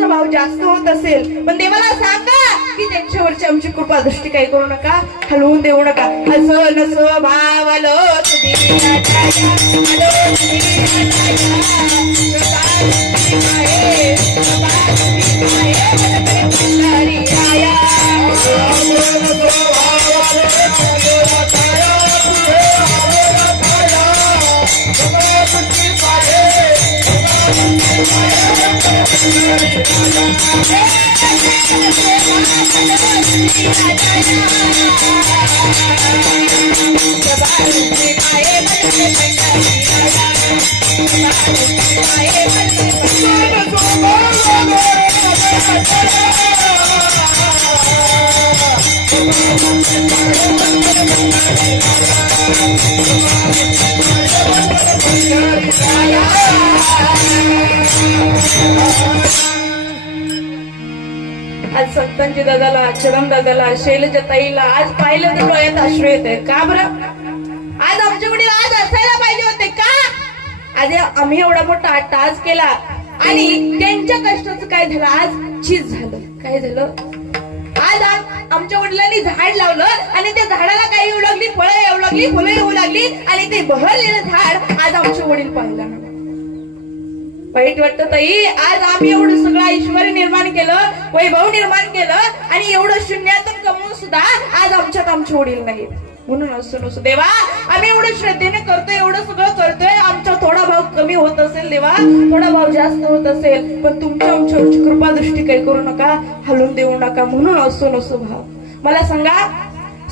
भाव जास्त होत असेल पण देवाला सांगा की त्यांच्यावरची आमची कृपा दृष्टी काही करू नका, हलवून देऊ नका. हसो नसो भावलो आज सत्तांची दादाला, चरम दादाला, शैलजताईला आज पाहिलं तर डोळ्यात अश्रू येत आहेत. का बरं? आज आमच्या वडील आज असायला पाहिजे होते का? आज आम्ही एवढा मोठा टाज केला आणि त्यांच्या कष्टाचं काय झालं? आज चीज झालं. काय झालं? आज आमच्या वडिलांनी झाड लावलं आणि त्या झाडाला काही येऊ लागली, फळं येऊ लागली, फुलं येऊ लागली आणि ते बहरलेलं झाड आज आमचे वडील पाहिलं. वाईट वाटत ताई, आज आम्ही एवढं सगळं ऐश्वर्य निर्माण केलं, वैभव निर्माण केलं आणि एवढं शून्यातून कमवून सुद्धा आज आमच्यात आमचे वडील नाहीत. म्हणून असं नसो देवा, आम्ही एवढं श्रद्धेने करतोय, एवढं सगळं करतोय, आमचा थोडा भाव कमी होत असेल देवा, थोडा भाव जास्त होत असेल पण तुमच्या आमच्यावरची कृपा दृष्टी काही करू नका, हलवून देऊ नका. म्हणून असो नसो भाव. मला सांगा,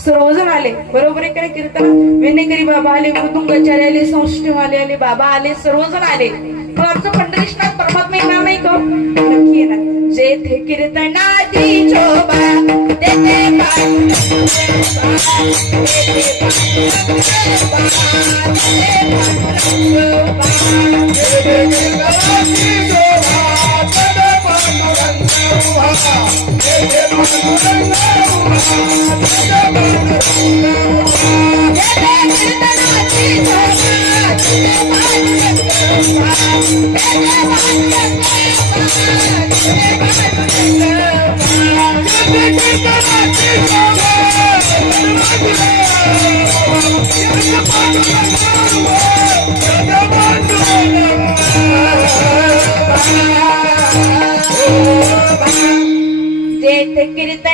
सर्वजण आले बरोबर आहे, कीर्तन वेणेकरी बाबा आले, मृदुंगाचार्य आले, संष्टीवाले आले, बाबा आले, सर्वजण आले. पण आमचं पंढरीनाथ परमात्मा येणार नाही का? नक्की येणार. जेथे कीर्तनाची शोभा तेथे जेथे कीर्तन